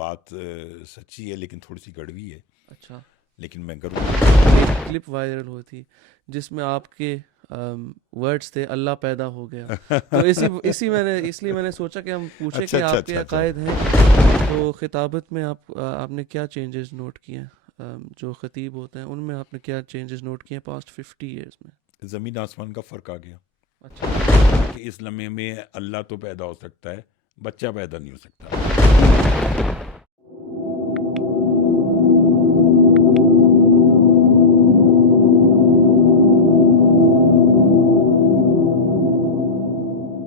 بات سچی ہے لیکن تھوڑی سی کڑوی ہے، اچھا، لیکن میں کروں. ایک کلپ وائرل ہوئی تھی جس میں آپ کے ورڈز تھے اللہ پیدا ہو گیا، تو اس لیے میں نے سوچا کہ ہم پوچھیں اچھا کہ اچھا آپ کے اچھا اچھا. عقائد ہیں تو خطابت میں آپ نے کیا چینجز نوٹ کیے ہیں، جو خطیب ہوتے ہیں ان میں آپ نے کیا چینجز نوٹ کیے ہیں پاسٹ 50 ایئرس میں؟ زمین آسمان کا فرق آ گیا اچھا، کہ اس لمحے میں اللہ تو پیدا ہو سکتا ہے، بچہ پیدا نہیں ہو سکتا.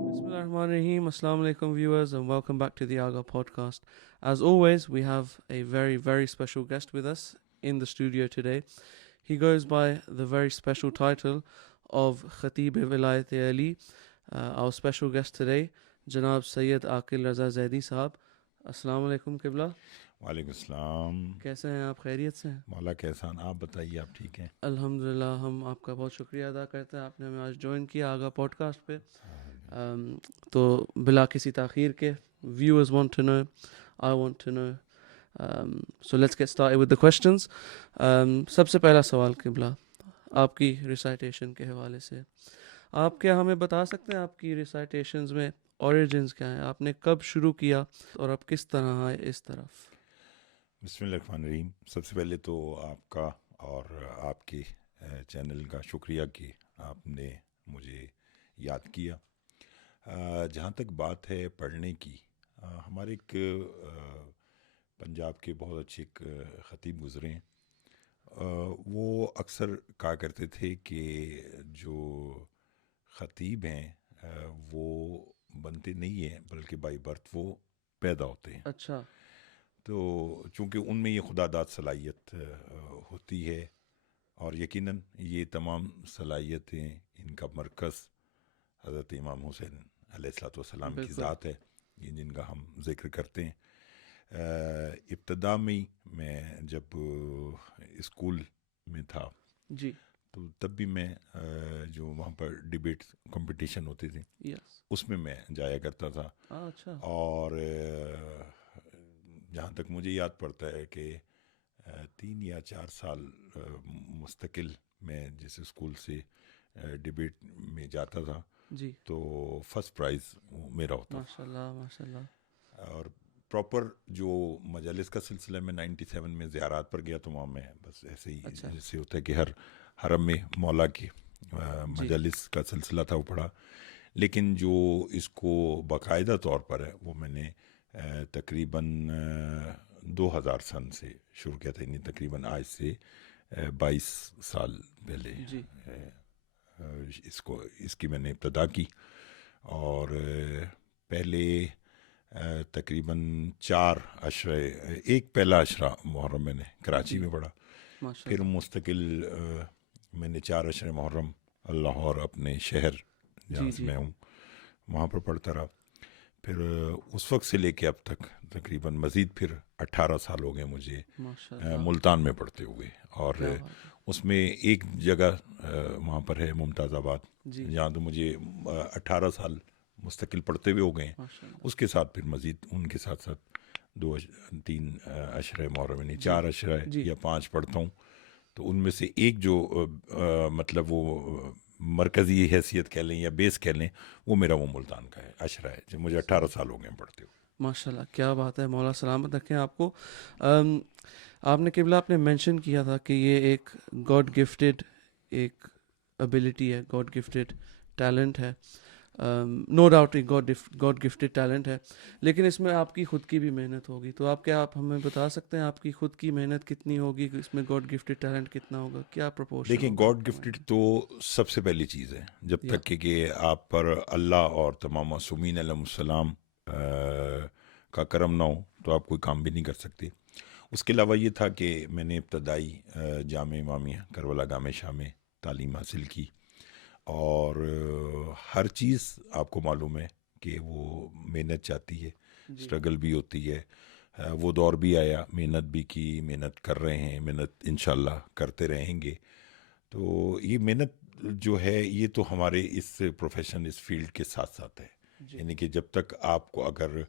Bismillahirrahmanirrahim. Assalamu alaikum viewers and welcome back to the Aga podcast. As always, we have a very, very special guest with us in the studio today. He goes by the very special title of Khatib Vilayat Ali. Our special guest today, Janab Sayyid Aqil Raza Zaidi Sahab. Assalamu alaikum Qibla. وعلیکم السلام. کیسے ہیں آپ؟ خیریت سے ہیں؟ مولا کے احسان. آپ بتائیے، آپ ٹھیک ہیں؟ الحمدللہ، ہم آپ کا بہت شکریہ ادا کرتے ہیں، آپ نے ہمیں آج جوائن کیا آگا پوڈ کاسٹ پہ. تو بلا کسی تاخیر کے viewers want to know, I want to know. So let's get started with the questions. سب سے پہلا سوال قبلہ آپ کی ریسائٹیشن کے حوالے سے، آپ کیا ہمیں بتا سکتے ہیں آپ کی ریسائٹیشنز میں اوریجنز کیا ہیں؟ آپ نے کب شروع کیا اور آپ کس طرح آئے اس طرف؟ بسم اللہ الرحمن الرحیم. سب سے پہلے تو آپ کا اور آپ کے چینل کا شکریہ کہ آپ نے مجھے یاد کیا. جہاں تک بات ہے پڑھنے کی، ہمارے ایک پنجاب کے بہت اچھے ایک خطیب گزرے ہیں. وہ اکثر کہا کرتے تھے کہ جو خطیب ہیں وہ بنتے نہیں ہیں بلکہ بائی برتھ وہ پیدا ہوتے ہیں. اچھا، تو چونکہ ان میں یہ خدا داد صلاحیت ہوتی ہے، اور یقیناً یہ تمام صلاحیتیں ان کا مرکز حضرت امام حسین علیہ الصلوۃ والسلام کی ذات ہے، یہ جن کا ہم ذکر کرتے ہیں. ابتدا میں جب اسکول میں تھا جی، تو تب بھی میں جو وہاں پر ڈبیٹ کمپٹیشن ہوتی تھی یس، اس میں جایا کرتا تھا. اچھا، اور جہاں تک مجھے یاد پڑتا ہے کہ 3 یا 4 سال مستقل میں جس اسکول سے ڈبیٹ میں جاتا تھا جی، تو فرسٹ پرائز میرا ہوتا. ماشاء اللہ ماشاء اللہ. اور پراپر جو مجالس کا سلسلہ میں 97 میں زیارات پر گیا تو وہاں میں بس ایسے ہی اچھا، جیسے ہوتا ہے کہ ہر حرم میں مولا کے مجالس کا سلسلہ تھا وہ پڑھا. لیکن جو اس کو باقاعدہ طور پر ہے وہ میں نے تقریباً 2000 سن سے شروع کیا تھا، یعنی تقریباً آج سے 22 سال پہلے جی، اس کی میں نے ابتدا کی. اور پہلے تقریباً 4 عشرے، ایک پہلا عشرہ محرم میں نے کراچی میں پڑھا، ماشاء پھر اللہ. مستقل میں نے 4 عشرے محرم لاہور اپنے شہر جہاں سے میں ہوں وہاں پر پڑھتا رہا. پھر اس وقت سے لے کے اب تک تقریباً مزید پھر 18 سال ہو گئے مجھے ملتان میں پڑھتے ہوئے. اور اس میں ایک جگہ وہاں پر ہے ممتاز آباد، جہاں تو مجھے 18 سال مستقل پڑھتے ہوئے ہو گئے ہیں. اس کے ساتھ پھر مزید ان کے ساتھ 2-3 عشرے محرم، یعنی 4 عشرے یا 5 پڑھتا ہوں. تو ان میں سے ایک جو مطلب وہ مرکزی حیثیت کہہ لیں یا بیس کہہ لیں، وہ میرا وہ ملتان کا ہے عشرہ ہے، جو مجھے 18 سال ہو گئے ہیں پڑھتے ہوئے. ماشاء اللہ، کیا بات ہے، مولا سلامت رکھیں آپ کو. آپ نے قبلہ آپ نے مینشن کیا تھا کہ یہ ایک گاڈ گفٹیڈ ایک ابیلٹی ہے، گاڈ گفٹیڈ ٹیلنٹ ہے. No doubt God gifted talent ہے، لیکن اس میں آپ کی خود کی بھی محنت ہوگی. تو آپ ہمیں بتا سکتے ہیں آپ کی خود کی محنت کتنی ہوگی، اس میں گاڈ گفٹیڈ ٹیلنٹ کتنا ہوگا، کیا پروپورشن؟ دیکھیں، گاڈ گفٹڈ تو سب سے پہلی چیز ہے. جب تک کہ آپ پر اللہ اور تمام معصومین علیہ السلام کا کرم نہ ہو تو آپ کوئی کام بھی نہیں کر سکتے. اس کے علاوہ یہ تھا کہ میں نے ابتدائی جامعہ امامیہ کربلا گام شاہ میں تعلیم حاصل کی، اور ہر چیز آپ کو معلوم ہے کہ وہ محنت چاہتی ہے، اسٹرگل بھی ہوتی ہے. وہ دور بھی آیا، محنت بھی کی، محنت کر رہے ہیں، محنت انشاءاللہ کرتے رہیں گے. تو یہ محنت جو ہے یہ تو ہمارے اس پروفیشن، اس فیلڈ کے ساتھ ساتھ ہے. یعنی کہ جب تک آپ کو اگر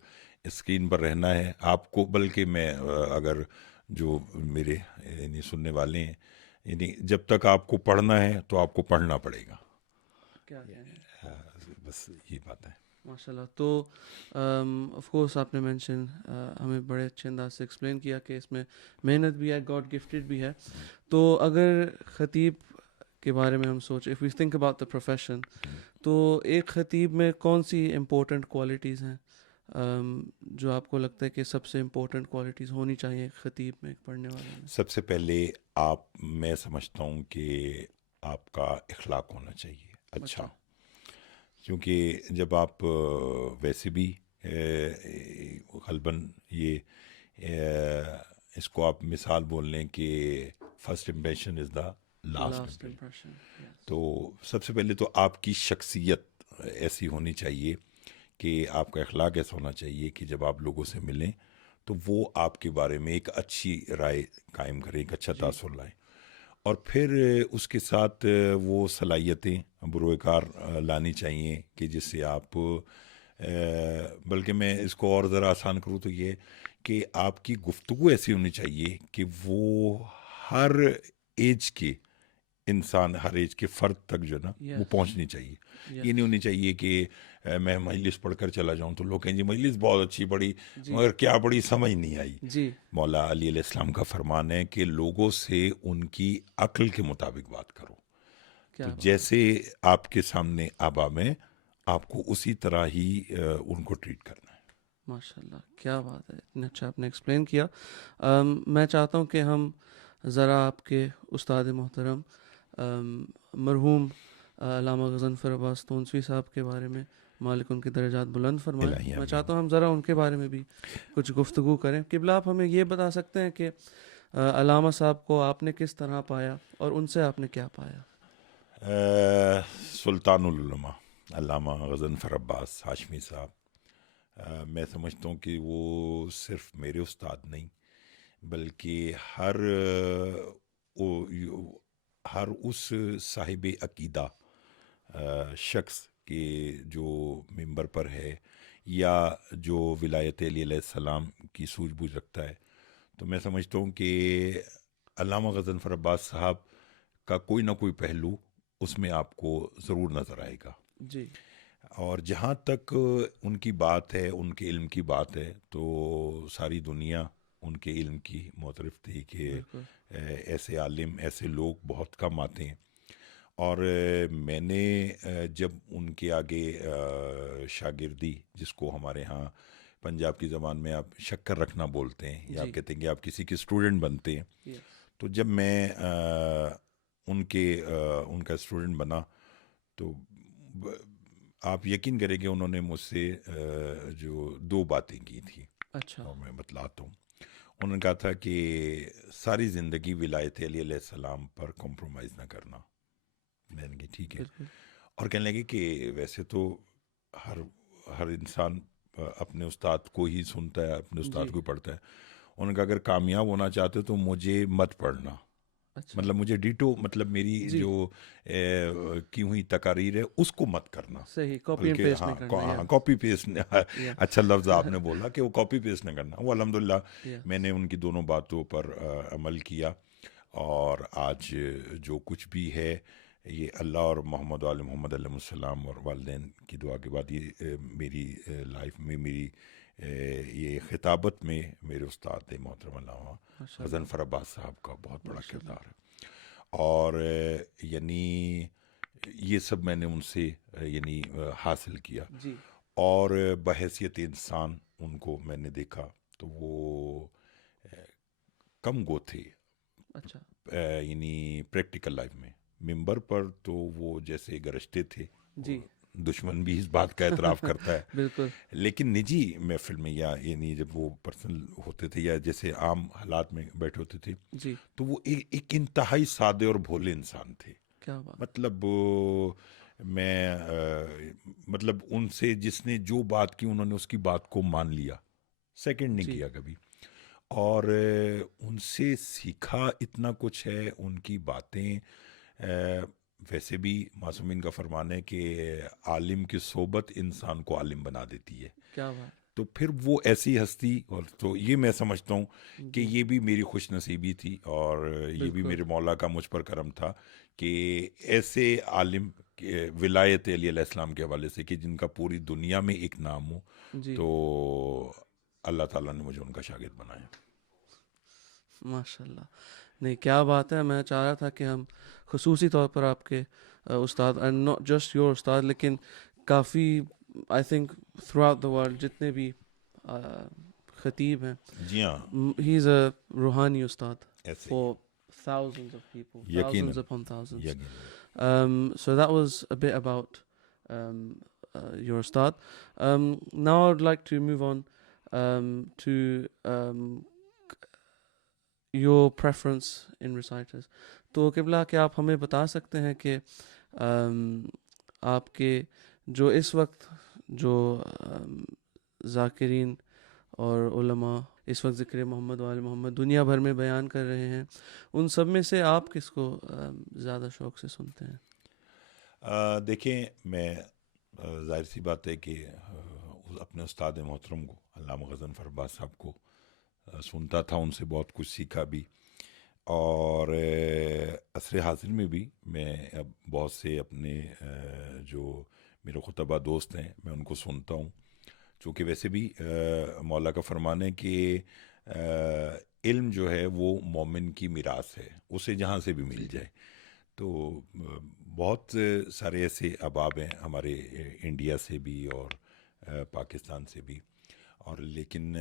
اسکرین پر رہنا ہے آپ کو، بلکہ میں اگر جو میرے یعنی سننے والے ہیں، یعنی جب تک آپ کو پڑھنا ہے تو آپ کو پڑھنا پڑے گا. کیا کہیں بس یہ بات ہے. ماشاء اللہ. تو آف کورس آپ نے مینشن ہمیں بڑے اچھے انداز سے ایکسپلین کیا کہ اس میں محنت بھی ہے، گاڈ گفٹیڈ بھی ہے. تو اگر خطیب کے بارے میں ہم سوچیں، if we think about the profession, تو ایک خطیب میں کون سی امپورٹنٹ کوالٹیز ہیں جو آپ کو لگتا ہے کہ سب سے امپورٹنٹ کوالٹیز ہونی چاہیے ایک خطیب میں، ایک پڑھنے والے میں؟ سب سے پہلے میں سمجھتا ہوں کہ آپ کا اخلاق ہونا چاہیے اچھا، کیونکہ جب آپ ویسے بھی غالباً یہ اس کو آپ مثال بول لیں کہ first impression is the last impression. تو سب سے پہلے تو آپ کی شخصیت ایسی ہونی چاہیے کہ آپ کا اخلاق ایسا ہونا چاہیے کہ جب آپ لوگوں سے ملیں تو وہ آپ کے بارے میں ایک اچھی رائے قائم کریں، ایک اچھا تاثر لائیں، اور پھر اس کے ساتھ وہ صلاحیتیں بروئے کار لانی چاہیے کہ جس سے آپ بلکہ میں اس کو اور ذرا آسان کروں تو یہ کہ آپ کی گفتگو ایسی ہونی چاہیے کہ وہ ہر ایج کے انسان، ہر ایج کے فرد تک جو نا وہ پہنچنی چاہیے. یہ نہیں ہونی چاہیے کہ میں مجلس پڑھ کر چلا جاؤں تو لوگ کہیں جی مجلس بہت اچھی پڑھی مگر کیا پڑھی سمجھ نہیں آئی. مولا علی علیہ السلام کا فرمان ہے کہ لوگوں سے ان کی عقل کے مطابق بات کرو. تو جیسے آپ کے سامنے آبا میں آپ کو اسی طرح ہی ان کو ٹریٹ کرنا ہے. ماشاء اللہ، کیا بات ہے، اتنا اچھا آپ نے ایکسپلین کیا. میں چاہتا ہوں کہ ہم ذرا آپ کے استاد محترم مرحوم علامہ غضنفر عباس تونسوی صاحب کے بارے میں، مالک ان کے درجات بلند فرمائیں، میں چاہتا ہوں ہم ذرا ان کے بارے میں بھی کچھ گفتگو کریں. قبلہ آپ ہمیں یہ بتا سکتے ہیں کہ علامہ صاحب کو آپ نے کس طرح پایا اور ان سے آپ نے کیا پایا؟ سلطان العلماء علامہ غضنفر عباس ہاشمی صاحب، میں سمجھتا ہوں کہ وہ صرف میرے استاد نہیں بلکہ ہر اس صاحب عقیدہ شخص کے جو ممبر پر ہے یا جو ولایت علی علیہ السلام کی سوجھ بوجھ رکھتا ہے، تو میں سمجھتا ہوں کہ علامہ غضنفر عباس صاحب کا کوئی نہ کوئی پہلو اس میں آپ کو ضرور نظر آئے گا. جی. اور جہاں تک ان کی بات ہے، ان کے علم کی بات ہے، تو ساری دنیا ان کے علم کی معترف تھی کہ ایسے عالم، ایسے لوگ بہت کم آتے ہیں. اور میں نے جب ان کے آگے شاگردی، جس کو ہمارے ہاں پنجاب کی زبان میں آپ شکر رکھنا بولتے ہیں، یا آپ کہتے ہیں کہ آپ کسی کے اسٹوڈنٹ بنتے ہیں، تو جب میں ان کا اسٹوڈنٹ بنا تو آپ یقین کریں کہ انہوں نے مجھ سے جو 2 باتیں کی تھی، اور میں بتلاتا ہوں. انہوں نے کہا تھا کہ ساری زندگی ولایت علی علیہ السلام پر کمپرومائز نہ کرنا. میں نے کہا ٹھیک ہے. اور کہنے لگے کہ ویسے تو ہر انسان اپنے استاد کو ہی سنتا ہے، اپنے استاد کو ہی پڑھتا ہے. انہوں نے کہا اگر کامیاب ہونا چاہتے تو مجھے مت پڑھنا، مطلب مجھے ڈیٹو، مطلب میری جو کی ہوئی تقاریر ہے اس کو مت کرنا. صحیح، کاپی اینڈ پیسٹ نہیں کرنا. کاپی پیسٹ، اچھا لفظ آپ نے بولا کہ وہ کاپی پیسٹ نہ کرنا. وہ الحمدللہ میں نے ان کی دونوں باتوں پر عمل کیا، اور آج جو کچھ بھی ہے یہ اللہ اور محمد و آل محمد علیہ السلام اور والدین کی دعا کے بعد یہ میری لائف میں، میری یہ خطابت میں میرے استاد محترم علامہ غضنفر عباس صاحب کا بہت بڑا کردار ہے. اور یعنی یہ سب میں نے ان سے یعنی حاصل کیا. اور بحیثیت انسان ان کو میں نے دیکھا تو وہ کم گو تھے، یعنی پریکٹیکل لائف میں. ممبر پر تو وہ جیسے گرجتے تھے، دشمن بھی اس بات کا اعتراف کرتا ہے، بالکل. لیکن نجی محفل میں یا یعنی جب وہ پرسنل ہوتے تھے یا جیسے عام حالات میں بیٹھے ہوتے تھے تو وہ ایک انتہائی سادے اور بھولے انسان تھے. مطلب میں مطلب ان سے جس نے جو بات کی انہوں نے اس کی بات کو مان لیا، سیکنڈ نہیں کیا کبھی. اور ان سے سیکھا اتنا کچھ ہے. ان کی باتیں، ویسے بھی معصومین کا فرمان ہے کہ عالم کی صحبت انسان کو عالم بنا دیتی ہے. تو پھر وہ ایسی ہستی، اور تو یہ میں سمجھتا ہوں کہ یہ بھی میری خوش نصیبی تھی، اور یہ بھی میرے مولا کا مجھ پر کرم تھا کہ ایسے عالم ولایت علی علیہ السلام کے حوالے سے کہ جن کا پوری دنیا میں ایک نام ہو، تو اللہ تعالیٰ نے مجھے ان کا شاگرد بنایا. ماشاء اللہ. نہیں کیا بات ہے. میں چاہ رہا تھا کہ ہم خصوصی طور پر آپ کے استاد، اینڈ ناٹ جسٹ یور استاد، لیکن کافی I think throughout the world جتنے بھی خطیب ہیں، جی ہاں، ہی از اے روحانی استاد ایسے فار thousands of people, یقیناً، thousands upon thousands. یقیناً. So that was a bit about your ustad. Now I would like to move on to your preference in reciters. تو قبلہ کہ آپ ہمیں بتا سکتے ہیں کہ آپ کے جو اس وقت جو ذاکرین اور علماء اس وقت ذکر محمد وآل محمد دنیا بھر میں بیان کر رہے ہیں، ان سب میں سے آپ کس کو زیادہ شوق سے سنتے ہیں؟ دیکھیں، میں ظاہر سی بات ہے کہ اپنے استاد محترم کو، علامہ غضنفر عباس صاحب کو سنتا تھا، ان سے بہت کچھ سیکھا بھی، اور عصر حاضر میں بھی میں اب بہت سے اپنے جو میرے خطبہ دوست ہیں میں ان کو سنتا ہوں، چونکہ ویسے بھی مولا کا فرمان ہے کہ علم جو ہے وہ مومن کی میراث ہے، اسے جہاں سے بھی مل جائے. تو بہت سارے ایسے احباب ہیں ہمارے انڈیا سے بھی اور پاکستان سے بھی، اور لیکن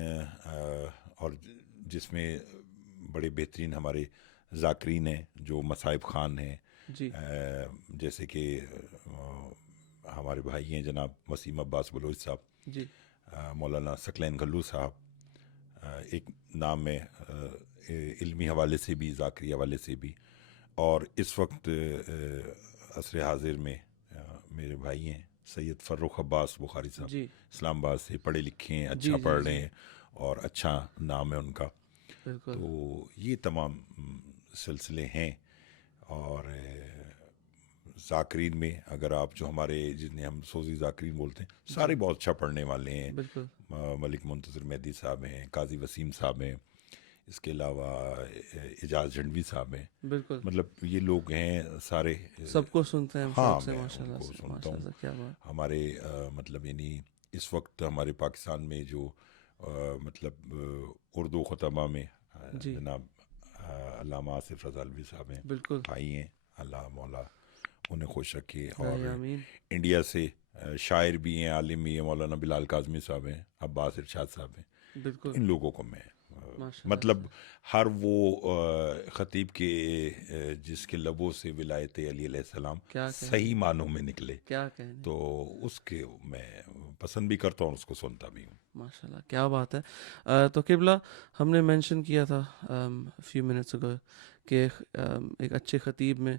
اور جس میں بڑے بہترین ہمارے ذاکرین ہیں جو مصائب خان ہیں، جیسے کہ ہمارے بھائی ہیں جناب وسیم عباس بلوچ صاحب، مولانا ثقلین گھلو صاحب، ایک نام ہے علمی حوالے سے بھی، ذاکری حوالے سے بھی. اور اس وقت عصر حاضر میں میرے بھائی ہیں سید فرخ عباس بخاری صاحب، اسلام آباد سے، پڑھے لکھے ہیں، اچھا پڑھ رہے ہیں اور اچھا نام ہے ان کا. تو یہ تمام سلسلے ہیں. اور ذاکرین میں اگر آپ جو ہمارے جنہیں ہم سوزی ذاکرین بولتے ہیں، سارے بہت اچھا پڑھنے والے ہیں. ملک منتظر مہدی صاحب ہیں، قاضی وسیم صاحب ہیں، اس کے علاوہ اعجاز جھنڈوی صاحب ہیں. مطلب یہ لوگ ہیں سارے، سب کو سنتے ہیں. ہاں میں ان کو سنتا ہوں. ہمارے مطلب یعنی اس وقت ہمارے پاکستان میں جو مطلب اردو خطبہ میں جناب علامہ آصف رضا علوی صاحب ہیں، بھائی ہیں، اللہ مولا انہیں خوش رکھے. اور انڈیا سے شاعر بھی ہیں، عالم بھی ہیں، مولانا بلال کاظمی صاحب ہیں، عباس ارشاد صاحب ہیں. ان لوگوں کو میں مطلب ہر وہ خطیب کے جس کے لبوں سے ولایت علی علیہ السلام صحیح معنوں میں نکلے، تو اس کے میں پسند بھی کرتا ہوں، اس کو سنتا بھی ہوں. ماشاء اللہ، کیا بات ہے. تو قبلہ ہم نے مینشن کیا تھا فیو منٹس اگو کہ ایک اچھے خطیب میں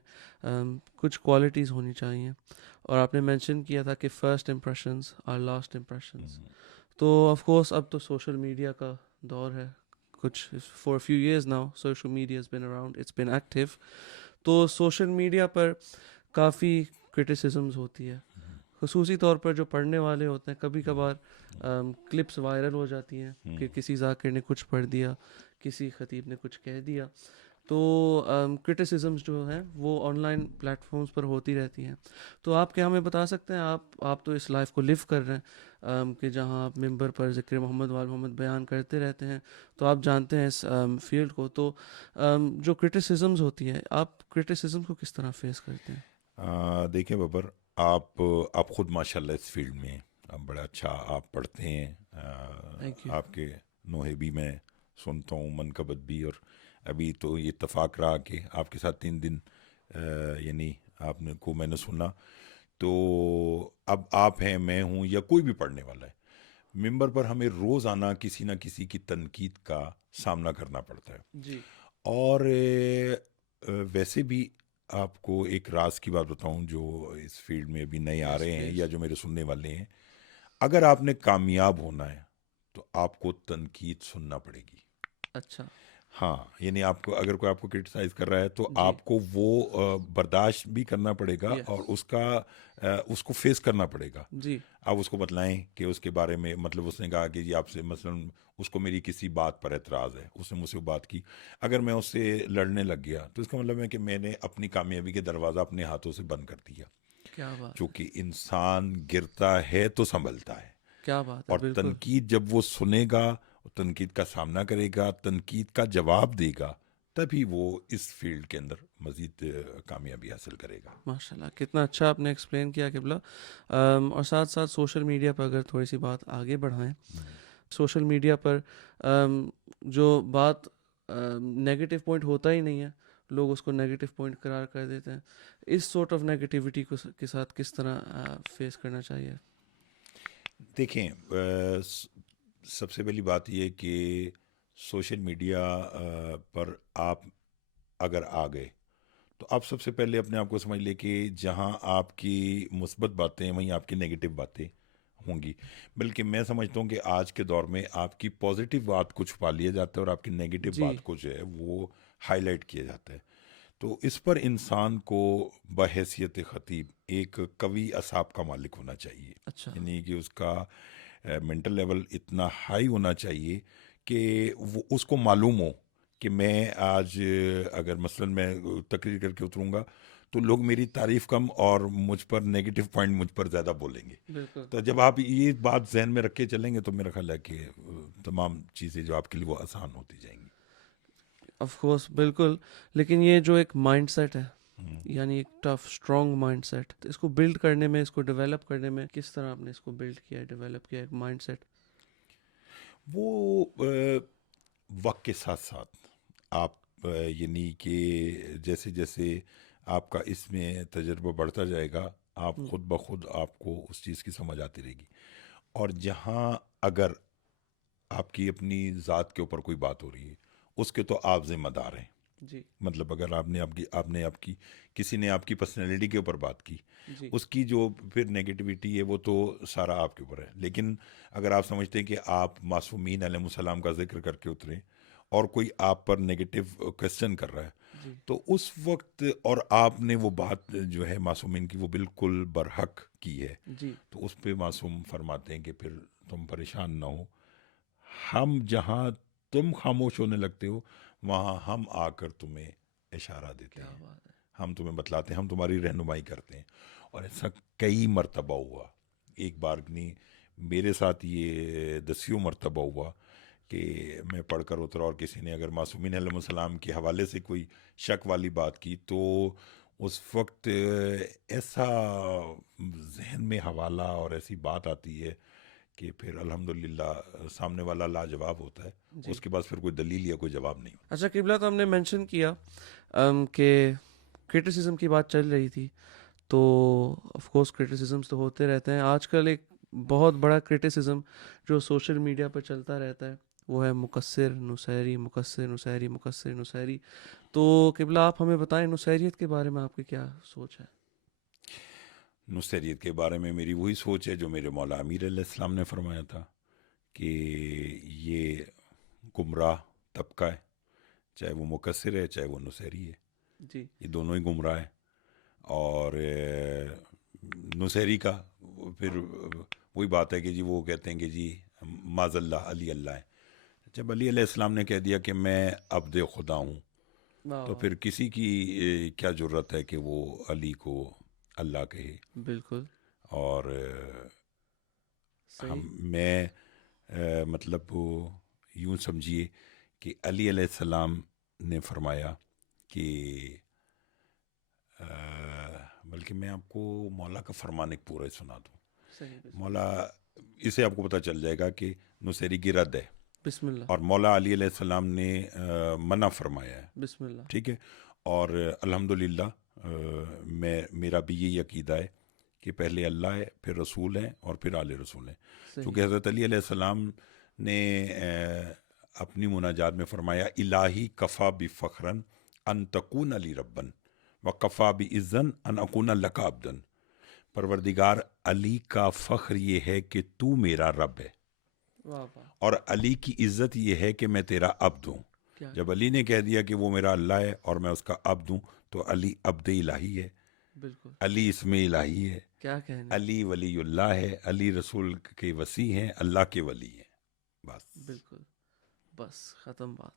کچھ کوالٹیز ہونی چاہیے، اور آپ نے مینشن کیا تھا کہ first impressions are last impressions. تو آف کورس اب تو سوشل میڈیا کا دور ہے، کچھ for few years now social media has been around, it's been active. تو سوشل میڈیا پر کافی کرٹیسزمز ہوتی ہے، خصوصی طور پر جو پڑھنے والے ہوتے ہیں. کبھی کبھار کلپس وائرل ہو جاتی ہیں کہ کسی ذاکر نے کچھ پڑھ دیا، کسی خطیب نے کچھ کہہ دیا. تو کرٹیسزمز جو ہیں وہ آن لائن پلیٹفارمز پر ہوتی رہتی ہیں. تو آپ کیا ہمیں بتا سکتے ہیں، آپ تو اس لائف کو لیو کر رہے ہیں کہ جہاں آپ ممبر پر ذکر محمد وآل محمد بیان کرتے رہتے ہیں، تو آپ جانتے ہیں اس فیلڈ کو. تو جو کرٹیسزمز ہوتی ہے، آپ کرٹیسزم کو کس طرح فیس کرتے ہیں؟ دیکھیں ببر، آپ خود ماشاء اللہ اس فیلڈ میں بڑا اچھا آپ پڑھتے ہیں. آپ کے نوحے بھی میں سنتا ہوں، منقبت بھی، اور ابھی تو یہ اتفاق رہا کہ آپ کے ساتھ 3 دن یعنی آپ نے کو میں نے سنا. تو اب آپ ہیں، میں ہوں، یا کوئی بھی پڑھنے والا ہے، ممبر پر ہمیں روزانہ کسی نہ کسی کی تنقید کا سامنا کرنا پڑتا ہے. اور ویسے بھی آپ کو ایک راز کی بات بتاؤں، جو اس فیلڈ میں بھی نئے آ رہے ہیں یا جو میرے سننے والے ہیں، اگر آپ نے کامیاب ہونا ہے تو آپ کو تنقید سننا پڑے گی. اچھا. ہاں یعنی آپ کو اگر کوئی آپ کو کرٹیسائز کر رہا ہے تو آپ کو وہ برداشت بھی کرنا پڑے گا اور اس کو فیس کرنا پڑے گا. جی آپ اس کو بتلائیں کہ اس کے بارے میں مطلب اس نے کہا کہ جی آپ سے مثلاً اس کو میری کسی بات پر اعتراض ہے, اس نے مجھ سے وہ بات کی, اگر میں اس سے لڑنے لگ گیا تو اس کا مطلب ہے کہ میں نے اپنی کامیابی کے دروازہ اپنے ہاتھوں سے بند کر دیا. کیا بات, چونکہ انسان گرتا ہے تو سنبھلتا ہے, کیا بات ہے, اور بالکل تنقید جب وہ سنے گا, تنقید کا سامنا کرے گا, تنقید کا جواب دے گا, تبھی وہ اس فیلڈ کے اندر مزید کامیابی حاصل کرے گا. ماشاء اللہ, کتنا اچھا آپ نے ایکسپلین کیا قبلہ. اور ساتھ ساتھ سوشل میڈیا پر اگر تھوڑی سی بات آگے بڑھائیں, سوشل میڈیا پر جو بات نیگیٹو پوائنٹ ہوتا ہی نہیں ہے, لوگ اس کو نیگیٹو پوائنٹ قرار کر دیتے ہیں. اس سورٹ آف نیگیٹیوٹی کے ساتھ کس طرح فیس کرنا چاہیے؟ دیکھیں, سب سے پہلی بات یہ کہ سوشل میڈیا پر آپ اگر آ گئے تو آپ سب سے پہلے اپنے آپ کو سمجھ لیں کہ جہاں آپ کی مثبت باتیں وہیں آپ کی نگیٹو باتیں ہوں گی. بلکہ میں سمجھتا ہوں کہ آج کے دور میں آپ کی پازیٹیو بات کو چھپا لیا جاتا ہے اور آپ کی نگیٹو بات کو جو ہے وہ ہائی لائٹ کیا جاتا ہے. تو اس پر انسان کو بحیثیت خطیب ایک قوی اعصاب کا مالک ہونا چاہیے. اچھا, یعنی کہ اس کا مینٹل لیول اتنا ہائی ہونا چاہیے کہ وہ اس کو معلوم ہو کہ میں آج اگر مثلاً میں تقریر کر کے اتروں گا تو لوگ میری تعریف کم اور مجھ پر نیگیٹو پوائنٹ مجھ پر زیادہ بولیں گے. بالکل تو جب آپ یہ بات ذہن میں رکھ کے چلیں گے تو میرا خیال ہے کہ تمام چیزیں جو آپ کے لیے وہ آسان ہوتی جائیں گی. آف کورس, بالکل. لیکن یہ جو ایک مائنڈ سیٹ ہے, یعنی ایک ٹف اسٹرانگ مائنڈ سیٹ, اس کو بلڈ کرنے میں, اس کو ڈیولپ کرنے میں کس طرح آپ نے اس کو بلڈ کیا, ڈیولپ کیا ایک مائنڈ سیٹ؟ وہ وقت کے ساتھ ساتھ آپ یعنی کہ جیسے جیسے آپ کا اس میں تجربہ بڑھتا جائے گا, آپ خود بخود آپ کو اس چیز کی سمجھ آتی رہے گی. اور جہاں اگر آپ کی اپنی ذات کے اوپر کوئی بات ہو رہی ہے اس کے تو آپ ذمہ دار ہیں. جی مطلب اگر آپ کی کسی نے آپ کی پرسنالٹی کے اوپر بات کی, جی اس کی جو پھر نیگیٹیوٹی ہے وہ تو سارا آپ کے اوپر ہے. لیکن اگر آپ سمجھتے ہیں کہ آپ معصومین علیہ السلام کا ذکر کر کے اتریں اور کوئی آپ پر نیگیٹو کوسچن کر رہا ہے تو اس وقت, اور آپ نے وہ بات جو ہے معصومین کی وہ بالکل برحق کی ہے, جی تو اس پہ معصوم فرماتے ہیں کہ پھر تم پریشان نہ ہو, ہم جہاں تم خاموش ہونے لگتے ہو وہاں ہم آ کر تمہیں اشارہ دیتے کیا ہیں, بات ہے, ہم تمہیں بتلاتے ہیں, ہم تمہاری رہنمائی کرتے ہیں. اور ایسا کئی مرتبہ ہوا, ایک بار نہیں, میرے ساتھ یہ 10 مرتبہ ہوا کہ میں پڑھ کر اترا اور کسی نے اگر معصومین علیہ السلام کے حوالے سے کوئی شک والی بات کی تو اس وقت ایسا ذہن میں حوالہ اور ایسی بات آتی ہے کہ پھر الحمدللہ سامنے والا لاجواب ہوتا ہے. اس کے بعد پھر کوئی دلیل یا کوئی جواب نہیں. اچھا قبلہ, تو ہم نے مینشن کیا کہ کرٹیسزم کی بات چل رہی تھی, تو آف کورس کرٹیسزمس تو ہوتے رہتے ہیں. آج کل ایک بہت بڑا کرٹیسزم جو سوشل میڈیا پر چلتا رہتا ہے وہ ہے مقصر نصیری, مقصر نصیری, مقصر نصیری. تو قبلہ آپ ہمیں بتائیں نصیریت کے بارے میں آپ کی کیا سوچ ہے؟ نصیریت کے بارے میں میری وہی سوچ ہے جو میرے مولا امیر علیہ السلام نے فرمایا تھا کہ یہ گمراہ طبقہ ہے, چاہے وہ مقصر ہے چاہے وہ نصیری ہے, جی یہ دونوں ہی گمراہ ہیں. اور نصیری کا پھر وہی بات ہے کہ جی وہ کہتے ہیں کہ جی معاذ اللہ علی اللہ ہے. جب علی علیہ السلام نے کہہ دیا کہ میں عبد خدا ہوں تو پھر کسی کی کیا جرت ہے کہ وہ علی کو اللہ کہے. بالکل اور میں مطلب یوں سمجھیے کہ علی علیہ السلام نے فرمایا کہ بلکہ میں آپ کو مولا کا فرمان ایک پورا سنا دوں. مولا اسے آپ کو پتہ چل جائے گا کہ نصیری کی رد ہے. بسم اللہ. اور مولا علی علیہ السلام نے منع فرمایا ہے. بسم اللہ. ٹھیک ہے. اور الحمدللہ میرا بھی یہی عقیدہ ہے کہ پہلے اللہ ہے, پھر رسول ہیں, اور پھر آل رسول ہیں. چونکہ حضرت علی علیہ السلام نے اپنی مناجات میں فرمایا الہی کفا بفخرن ان تکون علی ربن و کفا بعزن ان اکون لک عبدن. پروردگار علی کا فخر یہ ہے کہ تو میرا رب ہے, اور علی کی عزت یہ ہے کہ میں تیرا عبد ہوں. جب علی نے کہہ دیا کہ وہ میرا اللہ ہے اور میں اس کا عبد ہوں تو علی عبد الہی ہے, بالکل علی اسم الہی ہے, کیا کہنے, علی ولی اللہ ہے, علی رسول کے وصی ہیں, اللہ کے ولی ہیں. بس بالکل, بس ختم بات.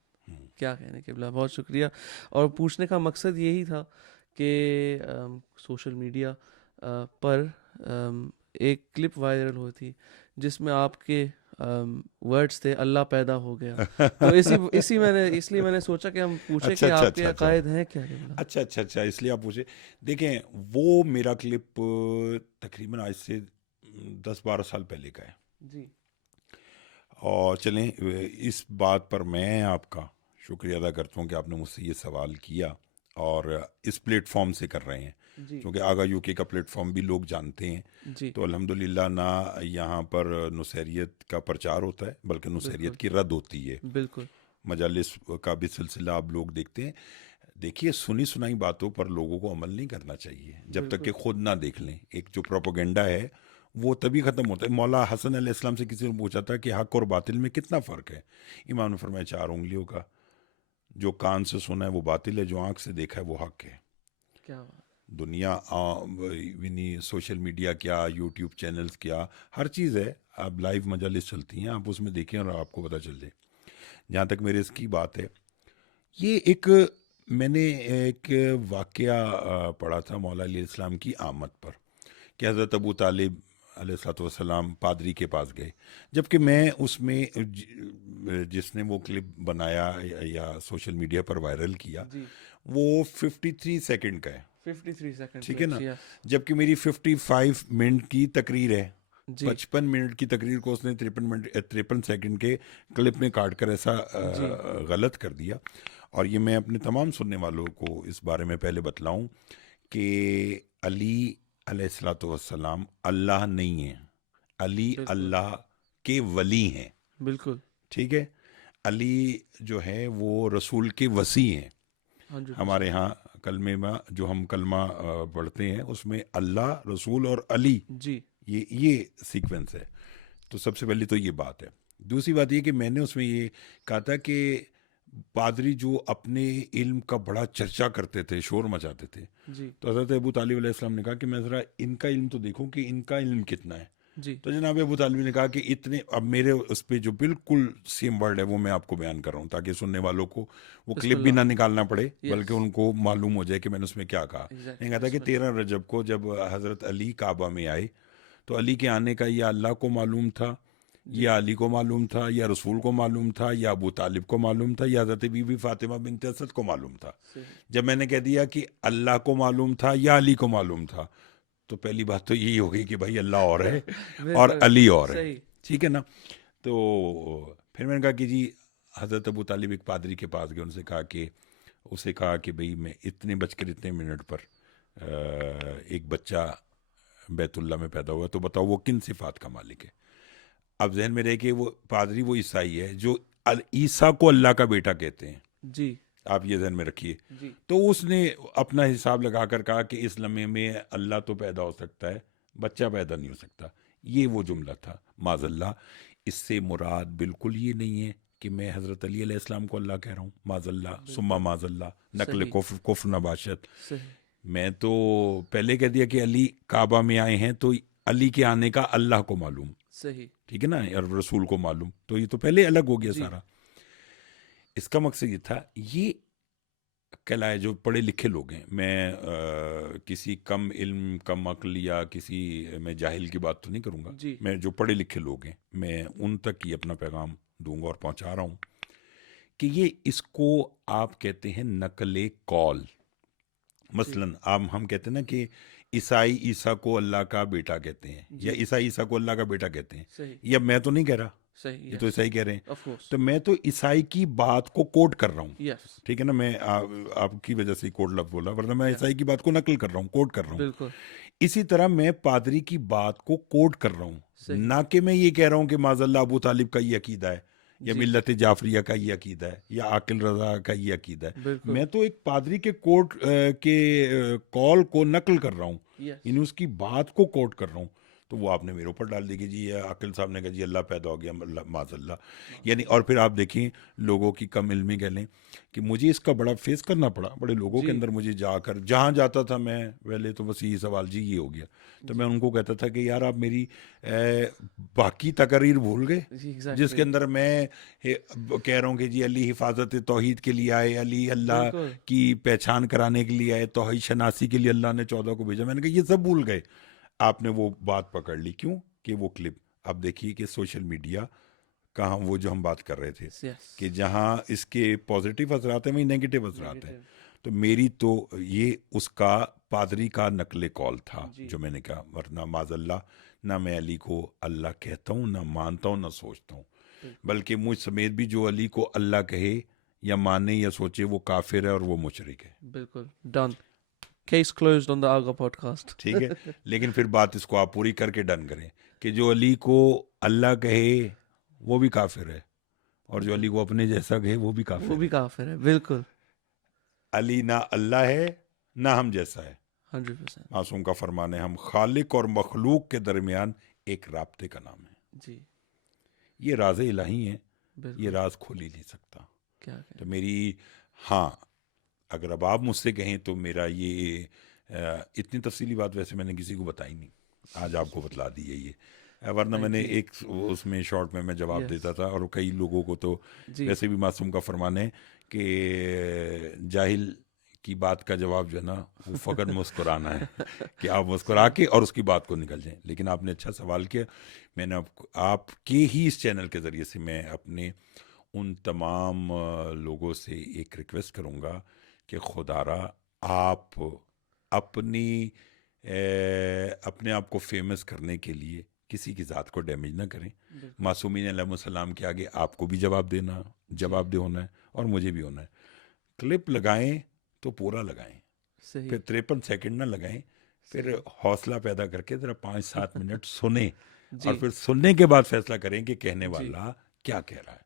کیا کہنے قبلہ, بہت شکریہ. اور پوچھنے کا مقصد یہی تھا کہ سوشل میڈیا پر ایک کلپ وائرل ہوئی تھی جس میں آپ کے ورڈز تھے اللہ پیدا ہو گیا, تو اس لیے میں نے سوچا کہ ہم پوچھیں کہ آپ کے عقائد ہیں کیا قبلہ. اچھا اس لیے آپ پوچھے. دیکھیں وہ میرا کلپ تقریباً آج سے 10-12 سال پہلے کا ہے جی, اور چلیں اس بات پر میں آپ کا شکریہ ادا کرتا ہوں کہ آپ نے مجھ سے یہ سوال کیا اور اس پلیٹ فارم سے کر رہے ہیں, کیونکہ آگا یو کے کا پلیٹ فارم بھی لوگ جانتے ہیں. جی, تو الحمدللہ نہ یہاں پر نصیریت کا پرچار ہوتا ہے بلکہ نصیریت کی رد ہوتی ہے. بالکل, مجالس کا بھی سلسلہ آپ لوگ دیکھتے ہیں. دیکھیے سنی سنائی باتوں پر لوگوں کو عمل نہیں کرنا چاہیے جب تک کہ خود نہ دیکھ لیں. ایک جو پروپیگنڈا ہے وہ تبھی ختم ہوتا ہے. مولا حسن علیہ السلام سے کسی نے پوچھا تھا کہ حق اور باطل میں کتنا فرق ہے, امام نے فرمایا 4 انگلیوں کا. جو کان سے سنا ہے وہ باطل ہے, جو آنکھ سے دیکھا ہے وہ حق ہے. کیا بات. دنیا سوشل میڈیا کیا, یوٹیوب چینلز کیا, ہر چیز ہے. اب لائیو مجالس چلتی ہیں, آپ اس میں دیکھیں اور آپ کو پتہ چل جائے. جہاں تک میرے اس کی بات ہے, یہ میں نے ایک واقعہ پڑھا تھا مولا علیہ السلام کی آمد پر کہ حضرت ابو طالب علیہ الصلوۃ والسلام پادری کے پاس گئے, جبکہ میں اس میں جس نے وہ کلپ بنایا یا سوشل میڈیا پر وائرل کیا وہ 53 سیکنڈ کا ہے, 53 سیکنڈ, ٹھیک ہے نا, جبکہ میری 55 منٹ کی تقریر ہے. 55 منٹ کی تقریر کو اس نے 53 سیکنڈ کے کلپ میں کاٹ کر ایسا غلط کر دیا. اور یہ میں اپنے تمام سننے والوں کو اس بارے میں پہلے بتلاؤں کہ علی علیہ الصلوۃ والسلام اللہ نہیں ہیں, علی اللہ کے ولی ہیں. بالکل ٹھیک ہے, علی جو ہے وہ رسول کے وصی ہیں. ہمارے ہاں کلمے میں جو ہم کلمہ پڑھتے ہیں اس میں اللہ, رسول اور علی, جی, یہ سیکوینس ہے. تو سب سے پہلی تو یہ بات ہے. دوسری بات یہ کہ میں نے اس میں یہ کہا تھا کہ پادری جو اپنے علم کا بڑا چرچا کرتے تھے, شور مچاتے تھے, تو حضرت ابو طالب علیہ السلام نے کہا کہ میں ذرا ان کا علم تو دیکھوں کہ ان کا علم کتنا ہے. تو جناب ابو طالب نے کہا کہ اتنے, اب میرے اس پہ جو بالکل سیم ورڈ ہے وہ میں آپ کو بیان کر رہا ہوں تاکہ سننے والوں کو وہ کلپ بھی نہ نکالنا پڑے بلکہ ان کو معلوم ہو جائے کہ میں نے اس میں کیا کہا. میں کہا تھا کہ 13 رجب کو جب حضرت علی کعبہ میں آئے تو علی کے آنے کا یا اللہ کو معلوم تھا, یا علی کو معلوم تھا, یا رسول کو معلوم تھا, یا ابو طالب کو معلوم تھا, یا حضرت بی بی فاطمہ بنت اسد کو معلوم تھا. جب میں نے کہہ دیا کہ اللہ کو معلوم تھا یا علی کو معلوم تھا تو پہلی بات تو یہی ہو گئی کہ بھائی اللہ اور ہے اور علی اور ہے, ٹھیک ہے نا. تو پھر میں نے کہا کہ جی حضرت ابو طالب ایک پادری کے پاس گئے, اسے کہا کہ بھئی میں اتنے بج کر اتنے منٹ پر ایک بچہ بیت اللہ میں پیدا ہوا, تو بتاؤ وہ کن صفات کا مالک ہے. اب ذہن میں رہے کہ وہ پادری وہ عیسائی ہے جو عیسیٰ کو اللہ کا بیٹا کہتے ہیں. جی, آپ یہ ذہن میں رکھیے. تو اس نے اپنا حساب لگا کر کہا کہ اس لمحے میں اللہ تو پیدا ہو سکتا ہے, بچہ پیدا نہیں ہو سکتا. یہ وہ جملہ تھا. معاذ اللہ, اس سے مراد بالکل یہ نہیں ہے کہ میں حضرت علی علیہ السلام کو اللہ کہہ رہا ہوں. معاذ اللہ ثم معاذ اللہ, نقل کفر نباشت. میں تو پہلے کہہ دیا کہ علی کعبہ میں آئے ہیں تو علی کے آنے کا اللہ کو معلوم, صحیح, ٹھیک ہے نا, اور رسول کو معلوم, تو یہ تو پہلے الگ ہو گیا سارا. اس کا مقصد یہ تھا, یہ کہلائے جو پڑھے لکھے لوگ ہیں, میں کسی کم علم کم عقل یا کسی میں جاہل کی بات تو نہیں کروں گا, میں جو پڑھے لکھے لوگ ہیں میں ان تک ہی اپنا پیغام دوں گا اور پہنچا رہا ہوں کہ یہ اس کو آپ کہتے ہیں نقل قول. مثلاً ہم کہتے ہیں نا کہ عیسائی عیسیٰ کو اللہ کا بیٹا کہتے ہیں, یا عیسائی عیسیٰ کو اللہ کا بیٹا کہتے ہیں. یہ میں تو نہیں کہہ رہا, یہ تو عیسائی کہہ رہے ہیں. تو میں تو عیسائی کی بات کو کوٹ کر رہا ہوں, ٹھیک ہے نا. میں آپ کی وجہ سے کوٹ لفظ بولا, ورنہ میں عیسائی کی بات کو نقل کر رہا ہوں, کوٹ کر رہا ہوں. اسی طرح میں پادری کی بات کو کوٹ کر رہا ہوں, نہ کہ میں یہ کہہ رہا ہوں کہ معاذ اللہ ابو طالب کا یہ عقیدہ ہے, یا ملت جعفریہ کا یہ عقیدہ ہے, یا عاقل رضا کا یہ عقیدہ ہے. میں تو ایک پادری کے کوٹ کے قول کو نقل کر رہا ہوں, یعنی اس کی بات کو کوٹ کر رہا ہوں. تو وہ آپ نے میرے اوپر ڈال دی کہ جی عاقل صاحب نے کہا جی اللہ پیدا ہو گیا معاذ اللہ. یعنی اور پھر آپ دیکھیں لوگوں کی کم علمی کہہ لیں کہ مجھے اس کا بڑا فیس کرنا پڑا بڑے لوگوں کے اندر. مجھے جا کر جہاں جاتا تھا میں پہلے تو بس یہی سوال جی یہ ہو گیا, تو میں ان کو کہتا تھا کہ یار آپ میری باقی تقاریر بھول گئے جس کے اندر میں کہہ رہا ہوں کہ جی علی حفاظت توحید کے لیے آئے, علی اللہ کی پہچان کرانے کے لیے آئے, توحید شناسی کے لیے اللہ نے 14 کو بھیجا. میں نے کہا یہ سب بھول گئے. آپ نے وہ بات پکڑ لی, کیوں کہ وہ کلپ اب دیکھیے کہ سوشل میڈیا کہاں وہ جو ہم بات کر رہے تھے کہ جہاں اس کے پازیٹیو اثرات ہیں وہیں نیگیٹو اثرات ہیں. تو میری تو یہ اس کا پادری کا نقل قول تھا جو میں نے کہا, ورنہ معاذ اللہ نہ میں علی کو اللہ کہتا ہوں, نہ مانتا ہوں, نہ سوچتا ہوں, بلکہ مجھ سمیت بھی جو علی کو اللہ کہے یا مانے یا سوچے وہ کافر ہے اور وہ مشرک ہے. بالکل ڈن, کیس کلوزڈ آن دی آغا پوڈ کاسٹ. ٹھیک ہے, لیکن پھر بات اس کو آپ پوری کر کے ڈن کریں کہ جو علی کو اللہ کہے وہ بھی کافر ہے, اور جو علی کو اپنے جیسا کہے وہ بھی کافر ہے. بالکل علی نہ اللہ ہے نہ ہم جیسا ہے. 100%. معصوم کا فرمان ہے ہم خالق اور مخلوق کے درمیان ایک رابطے کا نام ہے. جی یہ راز الہی ہے, یہ راز کھول ہی نہیں سکتا. تو میری ہاں اگر اب آپ مجھ سے کہیں تو میرا یہ اتنی تفصیلی بات ویسے میں نے کسی کو بتائی نہیں, آج آپ کو بتلا دی ہے یہ, ورنہ میں نے ایک اس میں شارٹ میں جواب دیتا تھا, اور کئی لوگوں کو تو ویسے بھی معصوم کا فرمان ہے کہ جاہل کی بات کا جواب جو ہے نا وہ فقط مسکرانا ہے کہ آپ مسکرا کے اور اس کی بات کو نکل جائیں. لیکن آپ نے اچھا سوال کیا. میں نے آپ کے ہی اس چینل کے ذریعے سے میں اپنے ان تمام لوگوں سے ایک ریکویسٹ کروں گا کہ خدا را آپ اپنے آپ کو فیمس کرنے کے لیے کسی کی ذات کو ڈیمیج نہ کریں. معصومین علیہ السلام کے آگے آپ کو بھی جواب دہ ہونا ہے اور مجھے بھی ہونا ہے. کلپ لگائیں تو پورا لگائیں, پھر 53 سیکنڈ نہ لگائیں, پھر حوصلہ پیدا کر کے ذرا 5-7 منٹ سنیں اور پھر سننے کے بعد فیصلہ کریں کہ کہنے والا کیا کہہ رہا ہے.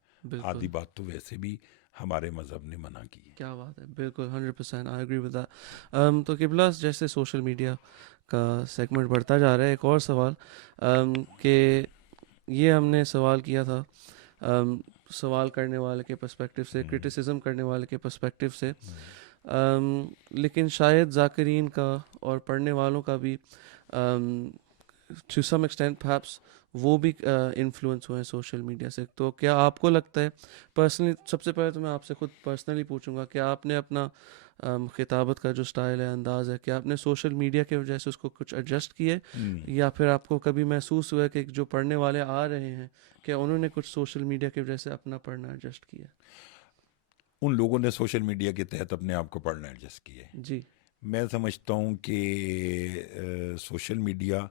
آدھی بات تو ویسے بھی ہمارے مذہب نے منع کی ہے. کیا بات ہے, بالکل 100% آئی ایگری ود دیٹ. تو قبلہ جیسے سوشل میڈیا کا سیگمنٹ بڑھتا جا رہا ہے, ایک اور سوال کہ یہ ہم نے سوال کیا تھا سوال کرنے والے کے پرسپیکٹیو سے, کرٹیسزم کرنے والے کے پرسپیکٹیو سے, لیکن شاید ذاکرین کا اور پڑھنے والوں کا بھی ٹو سم ایکسٹینٹ پرہیپس وہ بھی انفلوئنس ہوئے ہیں سوشل میڈیا سے. تو کیا آپ کو لگتا ہے پرسنلی, سب سے پہلے تو میں آپ سے خود پرسنلی پوچھوں گا کہ آپ نے اپنا خطابت کا جو سٹائل ہے, انداز ہے, کیا آپ نے سوشل میڈیا کی وجہ سے اس کو کچھ ایڈجسٹ کیے, یا پھر آپ کو کبھی محسوس ہوا کہ جو پڑھنے والے آ رہے ہیں کیا انہوں نے کچھ سوشل میڈیا کی وجہ سے اپنا پڑھنا ایڈجسٹ کیا؟ ان لوگوں نے سوشل میڈیا کے تحت اپنے آپ کو پڑھنا ایڈجسٹ کیا ہے. جی میں سمجھتا ہوں کہ سوشل میڈیا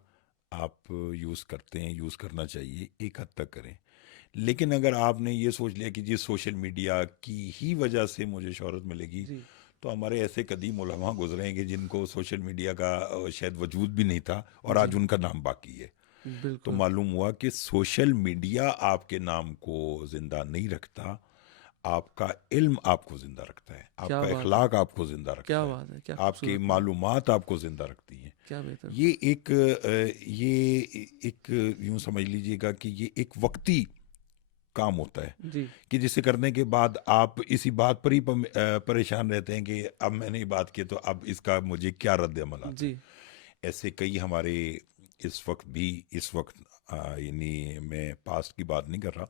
آپ یوز کرتے ہیں, یوز کرنا چاہیے, ایک حد تک کریں, لیکن اگر آپ نے یہ سوچ لیا کہ جی سوشل میڈیا کی ہی وجہ سے مجھے شہرت ملے گی, تو ہمارے ایسے قدیم علماء گزرے ہیں کہ جن کو سوشل میڈیا کا شاید وجود بھی نہیں تھا اور آج ان کا نام باقی ہے. تو معلوم ہوا کہ سوشل میڈیا آپ کے نام کو زندہ نہیں رکھتا, آپ کا علم آپ کو زندہ رکھتا ہے, آپ کا اخلاق آپ کو زندہ رکھتا ہے, آپ کی معلومات آپ کو زندہ رکھتی ہیں. یہ ایک یوں سمجھ لیجئے گا کہ یہ ایک وقتی کام ہوتا ہے کہ جسے کرنے کے بعد آپ اسی بات پر ہی پریشان رہتے ہیں کہ اب میں نے یہ بات کی تو اب اس کا مجھے کیا رد عمل آتا ہے. ایسے کئی ہمارے اس وقت یعنی میں پاسٹ کی بات نہیں کر رہا,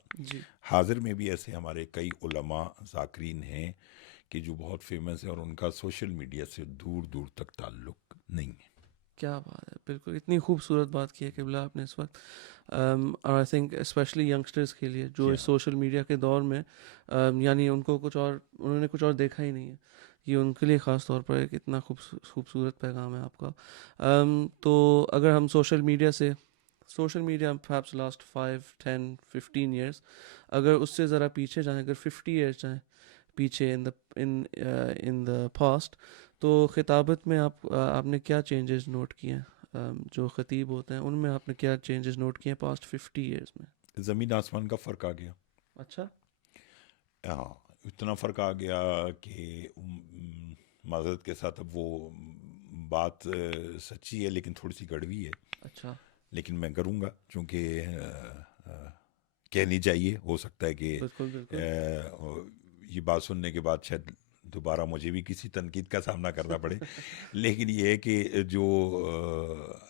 حاضر میں بھی ایسے ہمارے کئی علماء ذاکرین ہیں کہ جو بہت فیمس ہیں اور ان کا سوشل میڈیا سے دور دور تک تعلق نہیں ہے. کیا بات ہے, بالکل اتنی خوبصورت بات کی ہے قبلہ آپ نے اس وقت, اور آئی تھنک اسپیشلی ینگسٹرز کے لیے جو اس سوشل میڈیا کے دور میں یعنی ان کو انہوں نے کچھ اور دیکھا ہی نہیں ہے, یہ ان کے لیے خاص طور پر ایک اتنا خوبصورت پیغام ہے آپ کا. تو اگر ہم social media perhaps last 5-10-15 years اگر اس سے ذرا پیچھے جائیں, اگر 50 years جائیں پیچھے in the past, تو خطابت میں آپ نے کیا چینجز نوٹ کیے ہیں, جو خطیب ہوتے ہیں ان میں آپ نے کیا چینجز نوٹ کیے ہیں پاسٹ 50 years میں؟ زمین آسمان کا فرق آ گیا. اچھا, ہاں اتنا فرق آ گیا کہ معذرت کے ساتھ اب وہ بات سچی ہے لیکن تھوڑی سی کڑوی ہے. اچھا, لیکن میں کروں گا چونکہ کہنی چاہیے. ہو سکتا ہے کہ بالکل بالکل یہ بات سننے کے بعد شاید دوبارہ مجھے بھی کسی تنقید کا سامنا کرنا پڑے. لیکن یہ ہے کہ جو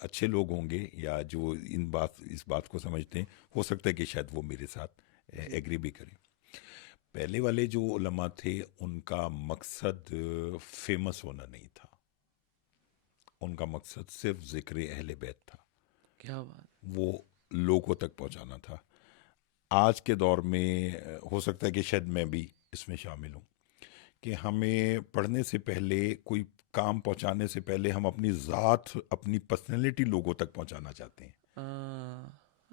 اچھے لوگ ہوں گے یا جو اس بات کو سمجھتے ہیں, ہو سکتا ہے کہ شاید وہ میرے ساتھ ایگری بھی کریں. پہلے والے جو علماء تھے ان کا مقصد فیمس ہونا نہیں تھا, ان کا مقصد صرف ذکر اہل بیت تھا, کیا بات, وہ لوگوں تک پہنچانا تھا. آج کے دور میں ہو سکتا ہے کہ شاید میں بھی اس میں شامل ہوں کہ ہمیں پڑھنے سے پہلے, کوئی کام پہنچانے سے پہلے ہم اپنی ذات, اپنی پرسنالٹی لوگوں تک پہنچانا چاہتے ہیں.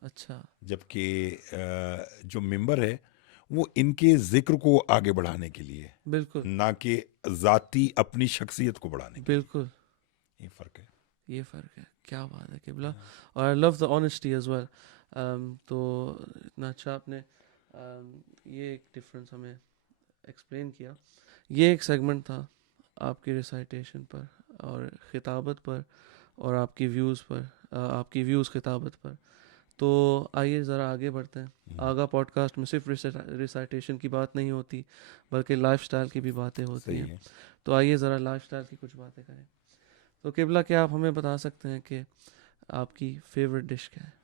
اچھا, جبکہ جو ممبر ہے وہ ان کے ذکر کو آگے بڑھانے کے لیے, بالکل نہ کہ ذاتی اپنی شخصیت کو بڑھانے کے بالکل, لیے. یہ فرق ہے. یہ فرق ہے. کیا بات ہے قبلہ, اور آئی لو دا آنیسٹی ایز ویل. تو اتنا اچھا آپ نے یہ ایک ڈفرینس ہمیں ایکسپلین کیا. یہ ایک سیگمنٹ تھا آپ کی ریسائٹیشن پر اور خطابت پر اور آپ کی ویوز پر, آپ کی ویوز خطابت پر. تو آئیے ذرا آگے بڑھتے ہیں. آگا پوڈ کاسٹ میں صرف ریسائٹیشن کی بات نہیں ہوتی بلکہ لائف سٹائل کی بھی باتیں ہوتی صحیح ہیں. ہے. تو آئیے ذرا لائف سٹائل کی کچھ باتیں کریں. تو قبلہ, کیا آپ ہمیں بتا سکتے ہیں کہ آپ کی فیوریٹ ڈش کیا ہے؟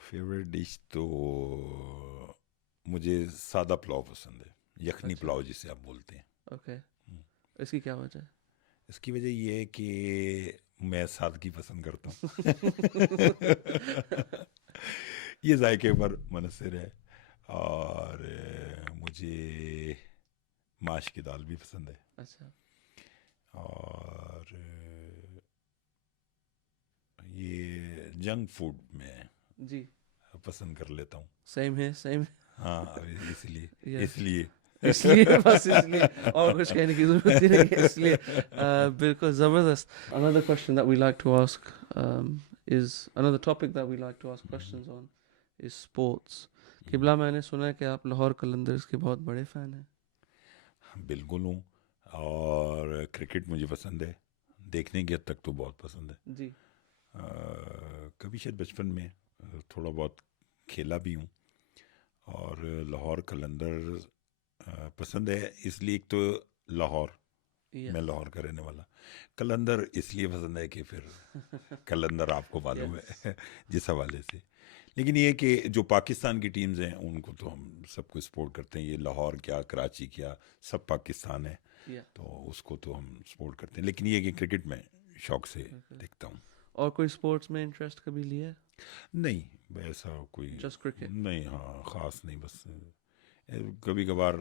فیوریٹ ڈش تو مجھے سادہ پلاؤ پسند ہے, یخنی اچھا. پلاؤ جسے آپ بولتے ہیں. اوکے, اس کی کیا وجہ ہے؟ اس کی وجہ یہ ہے کہ میں سادگی پسند کرتا ہوں. یہ ذائقے پر منحصر ہے. اور مجھے ماش کی دال بھی پسند ہے. اچھا, اور یہ جنک فوڈ میں جی پسند کر لیتا ہوں. سیم ہے, سیم ہے. ہاں, اس لیے Yes. اس لیے بس اس لیے, اور کچھ کہنے کی ضرورت ہی نہیں ہے, اس لیے بالکل زبردست. Another question that we like to ask is another topic that we like to ask questions on is sports. قبلہ, میں نے سنا ہے کہ آپ لاہور قلندرز کے بہت بڑے فین ہیں. بالکل ہوں, اور کرکٹ مجھے پسند ہے, دیکھنے کی حد تک تو بہت پسند ہے. جی, کبھی شاید بچپن میں تھوڑا بہت کھیلا بھی ہوں. اور لاہور قلندر پسند ہے اس لیے, ایک تو لاہور, میں لاہور کا رہنے والا. قلندر اس لیے پسند ہے کہ پھر قلندر آپ کو معلوم ہے جس حوالے سے. لیکن یہ کہ جو پاکستان کی ٹیمز ہیں ان کو تو ہم سب کو سپورٹ کرتے ہیں. یہ لاہور کیا, کراچی کیا, سب پاکستان ہے, تو اس کو تو ہم سپورٹ کرتے ہیں. لیکن یہ کہ کرکٹ میں شوق سے دیکھتا ہوں. اور کوئی سپورٹس میں انٹرسٹ کبھی لیا ہے؟ نہیں, ایسا کوئی جسٹ کرکٹ نہیں, ہاں خاص نہیں. بس کبھی کبھار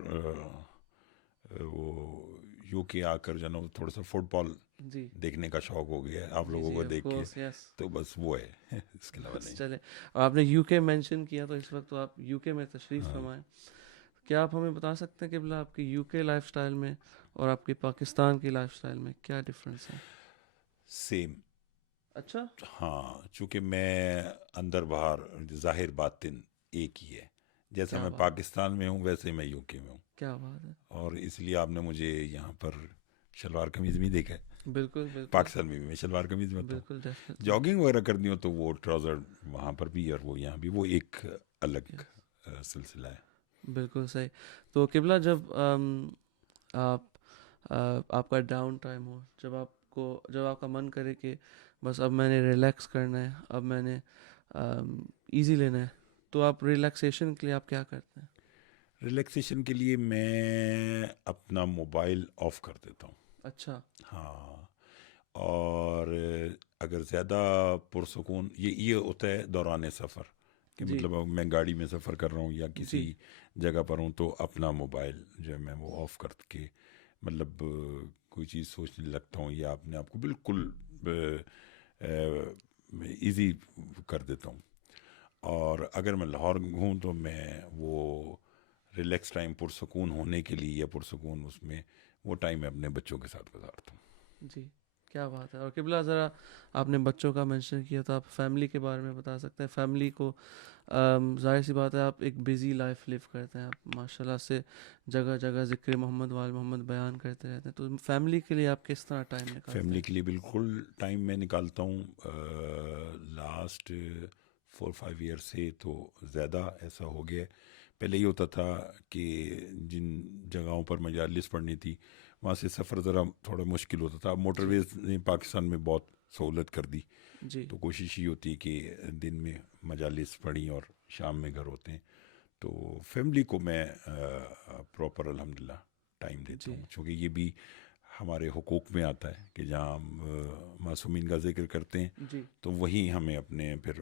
وہ یو کے آ کر جو نا تھوڑا سا فٹ بال جی دیکھنے کا شوق ہو گیا ہے آپ لوگوں کو دیکھ کے, تو بس وہ ہے, اس کے علاوہ نہیں. چلے, آپ نے یو کے مینشن کیا تو اس وقت تو آپ یو کے میں تشریف فرمائیں. کیا آپ ہمیں بتا سکتے ہیں کہ بلا آپ کی یو کے لائف سٹائل میں اور آپ کی پاکستان کی لائف سٹائل میں کیا ڈفرینس ہے؟ سیم. اچھا, ہاں, چونکہ میں اندر باہر ظاہر باطن ایک ہی ہے. جیسا میں پاکستان میں ہوں ویسے میں یو کے میں ہوں. کیا بات ہے. اور اس لیے آپ نے مجھے یہاں پر شلوار قمیض بھی دیکھا ہے. بالکل بالکل, پاکستان میں بھی میں شلوار قمیض میں ہوتا بالکل ہوں. جاگنگ وغیرہ کرنی ہو تو وہ ٹراؤزر وہاں پر بھی اور وہ یہاں بھی, وہ ایک الگ سلسلہ ہے. بالکل صحیح. تو قبلہ, جب آپ کا ڈاؤن ٹائم ہو, جب آپ کا من کرے کہ بس اب میں نے ریلیکس کرنا ہے, اب میں نے ایزی لینا ہے, تو آپ ریلیکسیشن کے لیے آپ کیا کرتے ہیں؟ ریلیکسیشن کے لیے میں اپنا موبائل آف کر دیتا ہوں. اچھا, ہاں, اور اگر زیادہ پرسکون یہ ہوتا ہے دوران سفر کہ مطلب میں گاڑی میں سفر کر رہا ہوں یا کسی جگہ پر ہوں, تو اپنا موبائل جو ہے میں وہ آف کر کے مطلب کوئی چیز سوچنے لگتا ہوں یا اپنے آپ کو بالکل ایزی کر دیتا ہوں. اور اگر میں لاہور ہوں تو میں وہ ریلیکس ٹائم پرسکون ہونے کے لیے یا پرسکون اس میں وہ ٹائم میں اپنے بچوں کے ساتھ گزارتا ہوں. جی, کیا بات ہے. اور قبلہ ذرا آپ نے بچوں کا مینشن کیا تو آپ فیملی کے بارے میں بتا سکتے ہیں. فیملی کو ظاہر سی بات ہے آپ ایک بزی لائف لیو کرتے ہیں, آپ ماشاء اللہ سے جگہ جگہ ذکر محمد وال محمد بیان کرتے رہتے ہیں, تو فیملی کے لیے آپ کس طرح ٹائم نکالتے فیملی ہیں؟ کے لیے بالکل ٹائم میں نکالتا ہوں. لاسٹ 4-5 ایئر سے تو زیادہ ایسا ہو گیا. پہلے یہ ہوتا تھا کہ جن جگہوں پر مجالس پڑھنی تھی وہاں سے سفر ذرا تھوڑا مشکل ہوتا تھا. اب موٹر ویز نے پاکستان میں بہت سہولت کر دی, جی تو کوشش یہ ہوتی ہے کہ دن میں مجالس پڑھیں اور شام میں گھر ہوتے ہیں. تو فیملی کو میں پراپر الحمدللہ ٹائم دیتا ہوں, چونکہ یہ بھی ہمارے حقوق میں آتا ہے کہ جہاں ہم معصومین کا ذکر کرتے ہیں جی تو وہیں ہمیں اپنے پھر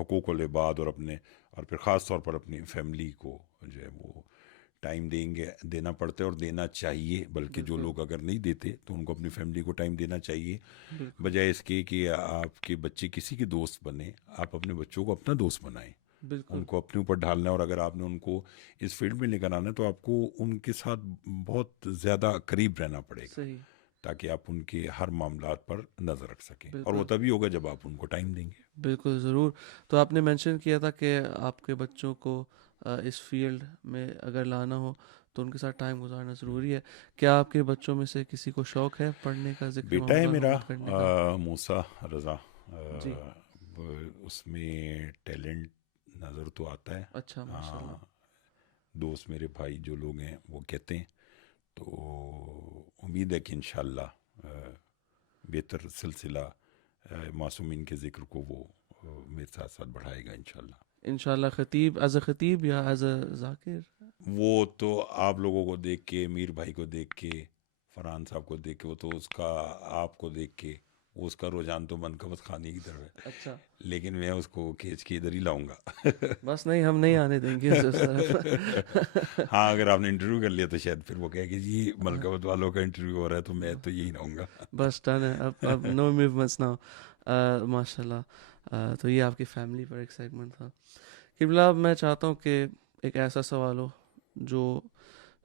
حقوق العباد اور پھر خاص طور پر اپنی فیملی کو جو ہے وہ ٹائم دینا پڑتا ہے اور دینا چاہیے. بلکہ جو لوگ اگر نہیں دیتے تو ان کو اپنی فیملی کو ٹائم دینا چاہیے, بالکل بجائے اس کے کہ آپ کے بچے کسی کے دوست بنے. آپ اپنے بچوں کو اپنا دوست بنائیں, بالکل ان کو اپنے اوپر ڈھالنا ہے, اور اگر آپ نے ان کو اس فیلڈ میں لے کر آنا ہے تو آپ کو ان کے ساتھ بہت زیادہ قریب رہنا پڑے گا, صحیح تاکہ آپ ان کے ہر معاملات پر نظر رکھ سکیں. اور بالکل وہ تبھی ہوگا جب آپ ان کو ٹائم دیں گے. بالکل ضرور. تو آپ نے مینشن کیا تھا کہ آپ کے بچوں کو اس فیلڈ میں اگر لانا ہو تو ان کے ساتھ ٹائم گزارنا ضروری ہے. کیا آپ کے بچوں میں سے کسی کو شوق ہے پڑھنے کا, ذکر بیٹا ہے محمد میرا محمد کرنے کا؟ موسیٰ رضا, جی اس میں ٹیلنٹ نظر تو آتا ہے. اچھا ماشاء اللہ. دوست میرے بھائی جو لوگ ہیں وہ کہتے ہیں, تو امید ہے کہ انشاءاللہ بہتر سلسلہ معصومین کے ذکر کو وہ میرے ساتھ ساتھ بڑھائے گا انشاءاللہ. انشاءاللہ. خطیب ایز اے خطیب یا ایز اے ذاکر؟ وہ تو آپ لوگوں کو دیکھ کے, میر بھائی کو دیکھ کے, فرحان صاحب کو دیکھ کے, وہ تو اس کا آپ کو دیکھ کے وہ اس کا رجحان تو من کا بس کھانے کی طرف ہے, اچھا لیکن میں اس کو کھینچ کے ادھر ہی لاؤں گا. بس نہیں, ہم نہیں آنے دیں گے اس طرف. ہاں اگر آپ نے انٹرویو کر لیا تو شاید پھر وہ کہے کہ جی ملکوت والوں کا انٹرویو ہو رہا ہے تو میں تو یہی رہوں گا. بس ڈن ہے, اب نو موومنٹس نہ. ماشاء اللہ. تو یہ آپ کی فیملی پر ایک سیگمنٹ تھا. قبلہ اب میں چاہتا ہوں کہ ایک ایسا سوال ہو جو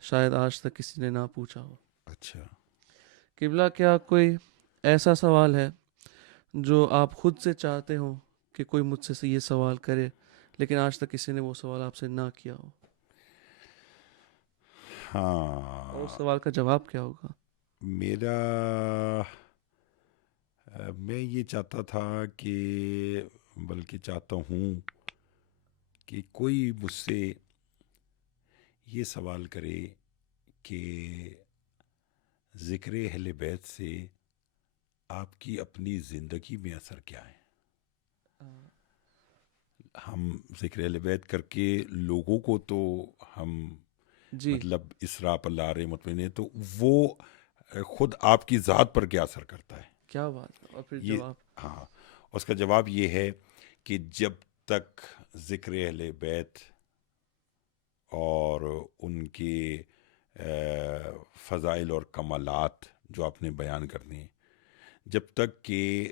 شاید آج تک کسی نے نہ پوچھا ہو. اچھا, قبلہ کیا کوئی ایسا سوال ہے جو آپ خود سے چاہتے ہوں کہ کوئی مجھ سے یہ سوال کرے لیکن آج تک کسی نے وہ سوال آپ سے نہ کیا ہو, اور اس ہاں سوال کا جواب کیا ہوگا؟ میں یہ چاہتا تھا کہ, بلکہ چاہتا ہوں کہ کوئی مجھ سے یہ سوال کرے کہ ذکر اہل بیت سے آپ کی اپنی زندگی میں اثر کیا ہے. ہم ذکر اہل بیت کر کے لوگوں کو تو ہم جی مطلب اس راہ پر لا رہے مطمئن ہے, تو وہ خود آپ کی ذات پر کیا اثر کرتا ہے. کیا بات ہے. اور پھر یہ جواب؟ ہاں, اس کا جواب یہ ہے کہ جب تک ذکر اہل بیت اور ان کے فضائل اور کمالات جو آپ نے بیان کرنے ہیں, جب تک کہ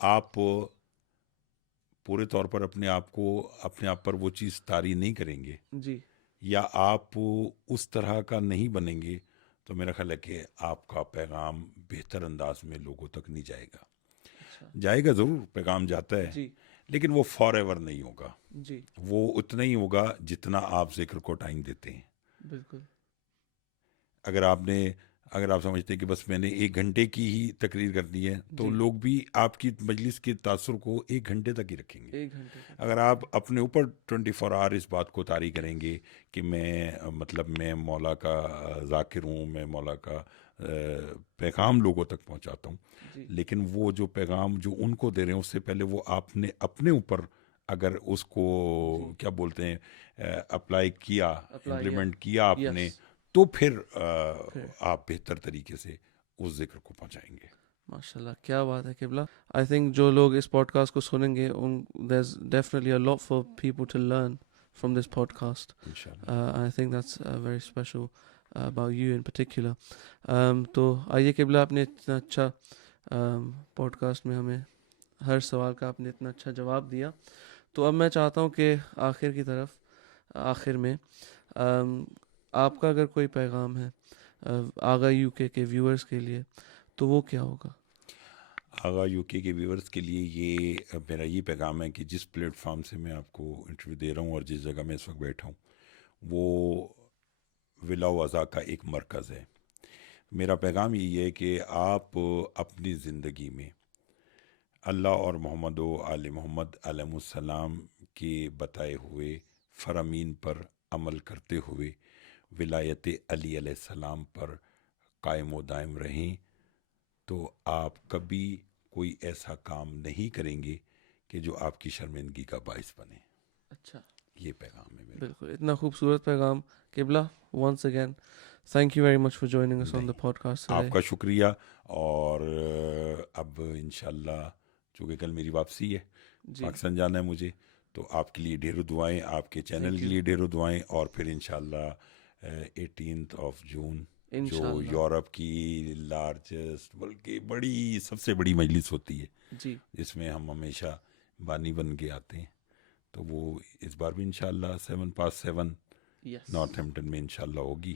آپ پورے طور پر اپنے آپ پر وہ چیز طاری نہیں کریں گے, جی یا آپ اس طرح کا نہیں بنیں گے, تو میرا خیال ہے کہ آپ کا پیغام بہتر انداز میں لوگوں تک نہیں جائے گا. اچھا جائے گا ضرور, پیغام جاتا ہے, جی لیکن وہ فار ایور نہیں ہوگا. جی وہ اتنا ہی ہوگا جتنا آپ ذکر کو ٹائم دیتے ہیں. بالکل اگر آپ سمجھتے ہیں کہ بس میں نے 1 گھنٹے کی ہی تقریر کر دی ہے, تو جی لوگ بھی آپ کی مجلس کے تاثر کو 1 گھنٹے تک ہی رکھیں گے. 1 گھنٹے کا. اگر آپ اپنے اوپر 24 آور اس بات کو طاری کریں گے کہ میں مولا کا ذاکر ہوں, میں مولا کا پیغام لوگوں تک پہنچاتا ہوں, جی لیکن وہ جو پیغام جو ان کو دے رہے ہیں اس سے پہلے وہ آپ نے اپنے اوپر اگر اس کو کیا بولتے ہیں اپلائی کیا, امپلیمنٹ کیا آپ نے, تو پھر آپ بہتر طریقے سے اس ذکر کو پہنچائیں گے. ماشاء اللہ. کیا بات ہے قبلہ. آئی تھنک جو لوگ اس پوڈ کاسٹ کو سنیں گے there is definitely a lot for people to learn from this podcast. I think that's very special about you in particular. تو آئیے قبلہ, آپ نے اتنا اچھا پوڈ کاسٹ میں ہمیں ہر سوال کا آپ نے اتنا اچھا جواب دیا, تو اب میں چاہتا ہوں کہ آخر میں آپ کا اگر کوئی پیغام ہے آغا UK کے ویورز کے لیے, تو وہ کیا ہوگا؟ آغا یو کے ویورز کے لیے یہ میرا یہ پیغام ہے کہ جس پلیٹ فارم سے میں آپ کو انٹرویو دے رہا ہوں اور جس جگہ میں اس وقت بیٹھا ہوں وہ ولا و ازا کا ایک مرکز ہے. میرا پیغام یہی ہے کہ آپ اپنی زندگی میں اللہ اور محمد و آل محمد علیہ السلام کے بتائے ہوئے فرامین پر عمل کرتے ہوئے ولایت علی علیہ السلام پر قائم و دائم رہیں تو آپ کبھی کوئی ایسا کام نہیں کریں گے کہ جو آپ کی شرمندگی کا باعث بنے. اچھا, یہ پیغام ہے میرا. بالکل اتنا خوبصورت پیغام. قبلہ, once again thank you very much for joining us on the podcast today. آپ کا شکریہ. اور اب انشاءاللہ چونکہ کل میری واپسی ہے, پاکستان جانا ہے مجھے, تو آپ کے لیے ڈھیروں دعائیں, آپ کے چینل کے لیے ڈھیروں دعائیں, اور پھر انشاءاللہ 18 جون جو یورپ کی لارجسٹ بلکہ بڑی سب سے بڑی مجلس ہوتی ہے جس میں ہم ہمیشہ بانی بن کے آتے ہیں, تو وہ اس بار بھی انشاءاللہ 7/7 نارتھ ہیمپٹن میں انشاءاللہ ہوگی.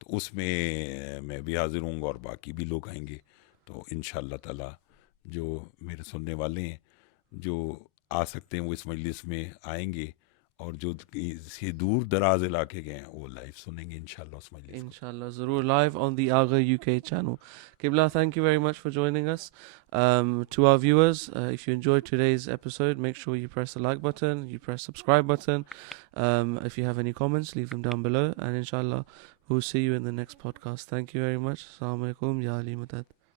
تو اس میں بھی حاضر ہوں گا اور باقی بھی لوگ آئیں گے. تو انشاءاللہ تعالی جو میرے سننے والے ہیں جو آ سکتے ہیں وہ اس مجلس میں آئیں گے, اور جو کسی دور دراز علاقے گئے ہیں وہ لائیو سنیں گے انشاءاللہ اس مجلس کو. انشاءاللہ ضرور live on the Aga UK channel. Qibla, thank you very much for joining us. To our viewers, if you enjoyed today's episode, make sure you press the like button, you press subscribe button. If you have any comments, leave them down below, and inshallah we'll see you in the next podcast. Thank you very much. Assalamu alaikum ya Ali Madad.